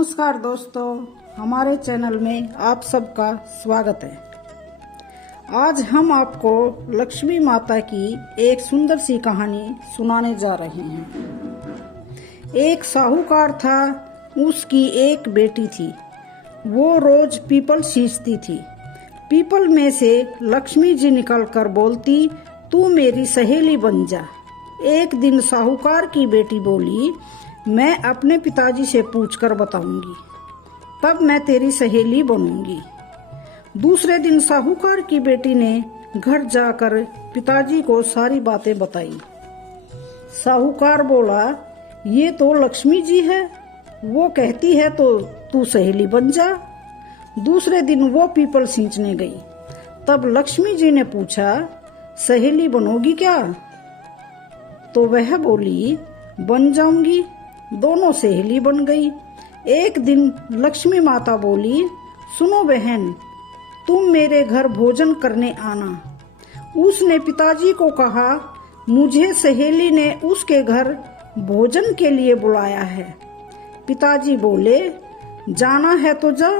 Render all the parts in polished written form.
नमस्कार दोस्तों, हमारे चैनल में आप सबका स्वागत है। आज हम आपको लक्ष्मी माता की एक सुंदर सी कहानी सुनाने जा रहे हैं। एक साहूकार था, उसकी एक बेटी थी। वो रोज पीपल सींचती थी। पीपल में से लक्ष्मी जी निकलकर बोलती, तू मेरी सहेली बन जा। एक दिन साहूकार की बेटी बोली, मैं अपने पिताजी से पूछकर बताऊंगी, तब मैं तेरी सहेली बनूंगी। दूसरे दिन साहूकार की बेटी ने घर जाकर पिताजी को सारी बातें बताई। साहूकार बोला, ये तो लक्ष्मी जी है, वो कहती है तो तू सहेली बन जा। दूसरे दिन वो पीपल सींचने गई। तब लक्ष्मी जी ने पूछा, सहेली बनोगी क्या? तो वह बोली, बन जाऊंगी। दोनों सहेली बन गई। एक दिन लक्ष्मी माता बोली, सुनो बहन, तुम मेरे घर भोजन करने आना। उसने पिताजी को कहा, मुझे सहेली ने उसके घर भोजन के लिए बुलाया है। पिताजी बोले, जाना है तो जा।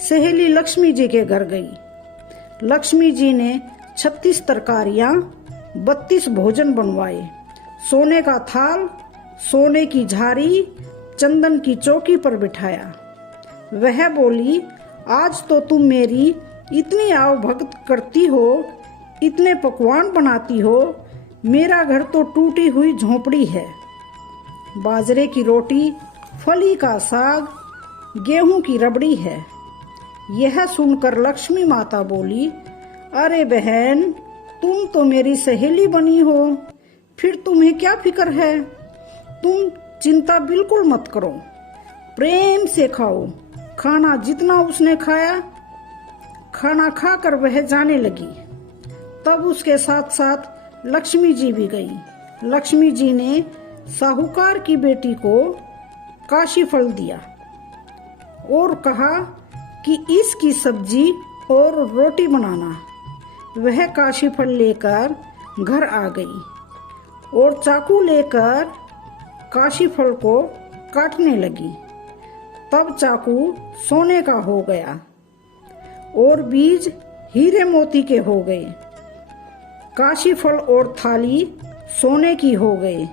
सहेली लक्ष्मी जी के घर गई। लक्ष्मी जी ने 36 तरकारियां, 32 भोजन बनवाए। सोने का थाल, सोने की झारी, चंदन की चौकी पर बिठाया। वह बोली, आज तो तुम मेरी इतनी आवभगत करती हो, इतने पकवान बनाती हो, मेरा घर तो टूटी हुई झोपड़ी है। बाजरे की रोटी, फली का साग, गेहूं की रबड़ी है। यह सुनकर लक्ष्मी माता बोली, अरे बहन, तुम तो मेरी सहेली बनी हो, फिर तुम्हें क्या फिक्र है? तुम चिंता बिल्कुल मत करो, प्रेम से खाओ। खाना जितना उसने खाया, खाना खाकर वह जाने लगी। तब उसके साथ साथ लक्ष्मी जी भी गई। लक्ष्मी जी ने साहूकार की बेटी को काशी फल दिया और कहा कि इसकी सब्जी और रोटी बनाना। वह काशी फल लेकर घर आ गई और चाकू लेकर काशी फल को काटने लगी। तब चाकू सोने का हो गया और बीज हीरे मोती के हो गए। काशी फल और थाली सोने की हो गए।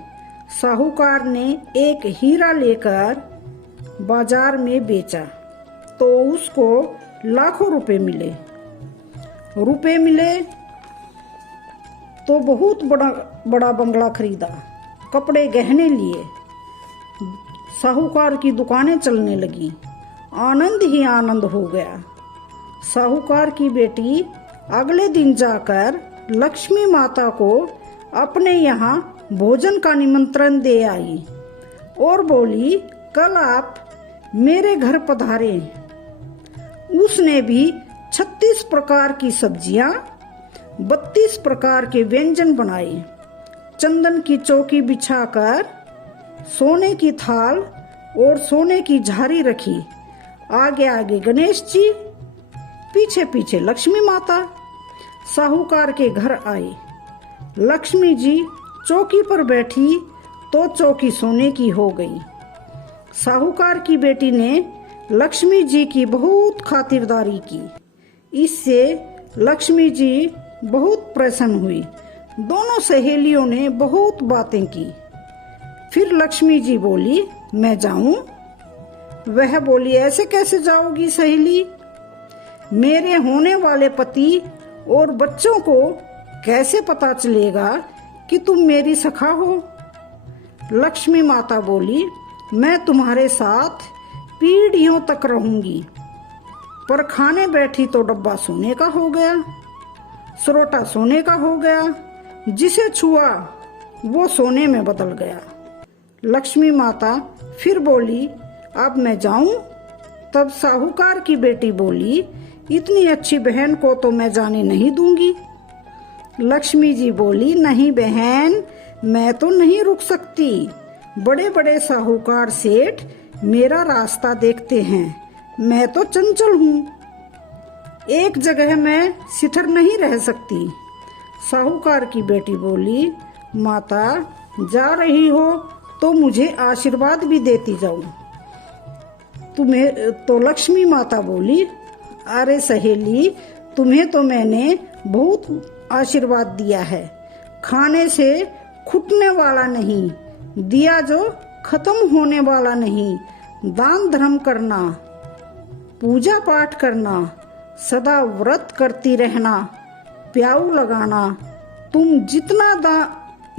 साहूकार ने एक हीरा लेकर बाजार में बेचा तो उसको लाखों रुपए मिले। तो बहुत बड़ा बंगला खरीदा, कपड़े गहने लिए, साहूकार की दुकानें चलने लगी। आनंद ही आनंद हो गया। साहूकार की बेटी अगले दिन जाकर लक्ष्मी माता को अपने यहाँ भोजन का निमंत्रण दे आई और बोली, कल आप मेरे घर पधारें। उसने भी 36 प्रकार की सब्जियां, 32 प्रकार के व्यंजन बनाए। चंदन की चौकी बिछाकर सोने की थाल और सोने की झारी रखी। आगे आगे गणेश जी, पीछे पीछे लक्ष्मी माता। साहूकार के घर आए। लक्ष्मी जी चौकी पर बैठी तो चौकी सोने की हो गई। साहूकार की बेटी ने लक्ष्मी जी की बहुत खातिरदारी की। इससे लक्ष्मी जी बहुत प्रसन्न हुई। दोनों सहेलियों ने बहुत बातें की। फिर लक्ष्मी जी बोली, मैं जाऊं? वह बोली, ऐसे कैसे जाओगी सहेली? मेरे होने वाले पति और बच्चों को कैसे पता चलेगा कि तुम मेरी सखा हो? लक्ष्मी माता बोली, मैं तुम्हारे साथ पीढ़ियों तक रहूंगी। पर खाने बैठी तो डब्बा सोने का हो गया, सरोटा सोने का हो गया, जिसे छुआ वो सोने में बदल गया। लक्ष्मी माता फिर बोली, अब मैं जाऊं? तब साहूकार की बेटी बोली, इतनी अच्छी बहन को तो मैं जाने नहीं दूंगी। लक्ष्मी जी बोली, नहीं बहन, मैं तो नहीं रुक सकती। बड़े बड़े साहूकार सेठ मेरा रास्ता देखते हैं, मैं तो चंचल हूँ, एक जगह मैं सिथर नहीं रह सकती। साहूकार की बेटी बोली, माता जा रही हो तो मुझे आशीर्वाद भी देती जाओ। तो लक्ष्मी माता बोली, अरे सहेली, तुम्हें तो मैंने बहुत आशीर्वाद दिया है, खाने से खुटने वाला नहीं, दिया जो खत्म होने वाला नहीं, दान धर्म करना, पूजा पाठ करना, सदा व्रत करती रहना, प्याऊ लगाना, तुम जितना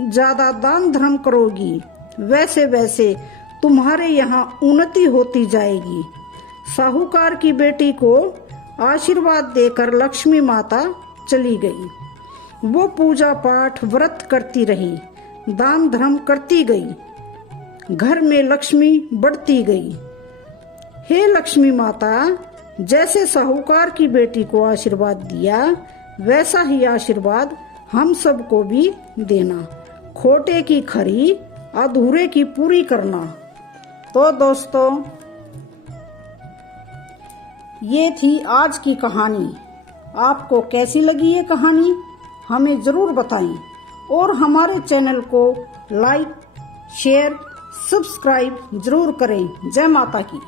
ज्यादा दान धर्म करोगी वैसे वैसे तुम्हारे यहाँ उन्नति होती जाएगी। साहूकार की बेटी को आशीर्वाद देकर लक्ष्मी माता चली गई। वो पूजा पाठ व्रत करती रही, दान धर्म करती गई, घर में लक्ष्मी बढ़ती गई। हे लक्ष्मी माता, जैसे साहूकार की बेटी को आशीर्वाद दिया वैसा ही आशीर्वाद हम सबको भी देना, खोटे की खरी अधूरे की पूरी करना। तो दोस्तों, ये थी आज की कहानी। आपको कैसी लगी ये कहानी हमें जरूर बताएं और हमारे चैनल को लाइक, शेयर, सब्सक्राइब जरूर करें। जय माता की।